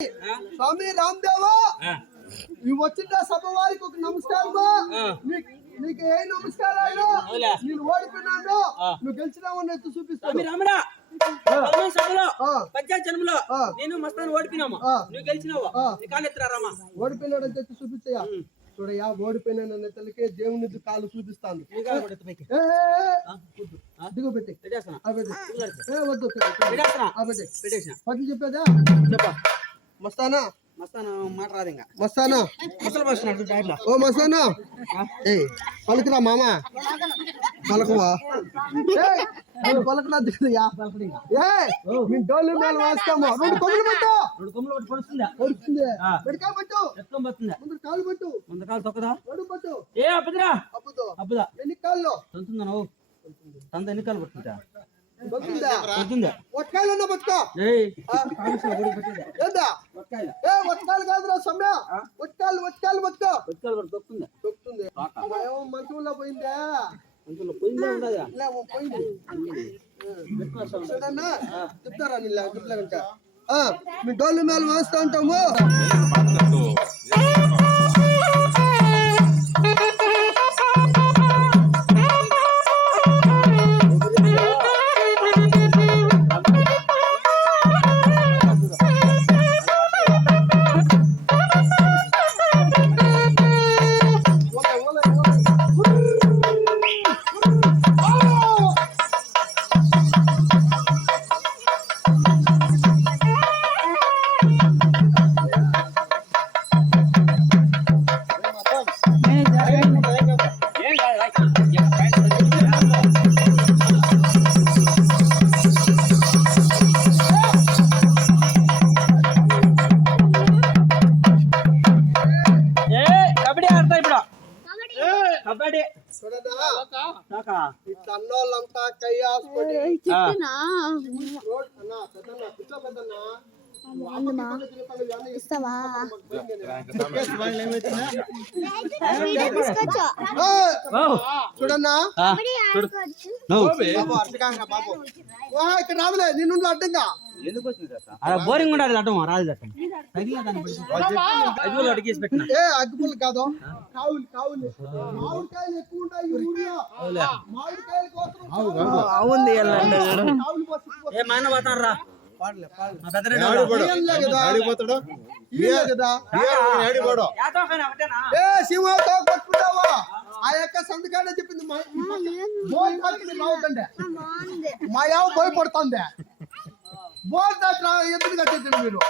స్వామి రామదేవా నువ్వు వచ్చిన సభ వారికి ఒక నమస్కారము. నీకు ఏ నమస్కారాలు? నేను ఓడిపోయినాను, నువ్వు గెలిచినావు అని చూపిస్తాను. పంచాయతీ జన్మలో నేను మస్తాను ఓడిపోయినాము, నువ్వు గెలిచినావు. ఓడిపోయినాడు అని చెప్పి చూపిస్తాయా? చూడయా, ఓడిపోయిన తల్లికి దేవుని కాళ్ళు చూపిస్తాను. దిగు పెట్టి వద్దు పట్టు చెప్పేదా? చెప్ప మస్తానా. మస్తాను మాట రాదు ఇంకా. మస్తానా ఓ మస్తానా పలుకురా మామ. పలకవా పలకరా దిగుదయా. మేము డోలు మేళ వేస్తాము. రెండు కొమ్ములు పట్టు. పడుతుంది పెడికా పట్టు. ముందు కాలు పట్టు. ముందు కాలు తొక్కదా నడు పట్టు. ఏ అప్పుదురా అప్పుదా ఎన్ని కాళ్ళు తంతుందా నువ్వు? తంత ఎన్ని కాలు పట్టుకుంటా? ఒట్కాయలు పట్టుకో. ఒట్కాయలు కాదురా సమ్మె. ఒట్కాయలు ఒట్కాయలు పట్టుకో. తొక్కుతుంది మంచంలో పోయిందా? చెప్తారా చెప్తా మీ డోళ్ళు మేళ వేస్తా ఉంటాము. అన్నోళ్ళంతా కయ్యాసుకొని చూడన్నా ఇక్కడ రాదులే నిన్ను అడ్డంగా బోరింగ్ ఉండాలి. అడ్డం రాదు. అగ్గిపుల్లు కాదు, కావులు కావులు. మామిడికాయలు ఎక్కువ ఉంటాయి ఊళ్ళో. మామిడికాయల కోసం ఏమైనా పోతారా సింహతో పట్టుకుంటావా? ఆ యొక్క సంతకాన్ని చెప్పింది మా యావ భయపడుతుంది. బోర్ దాకా ఎందుకు కట్టేది మీరు?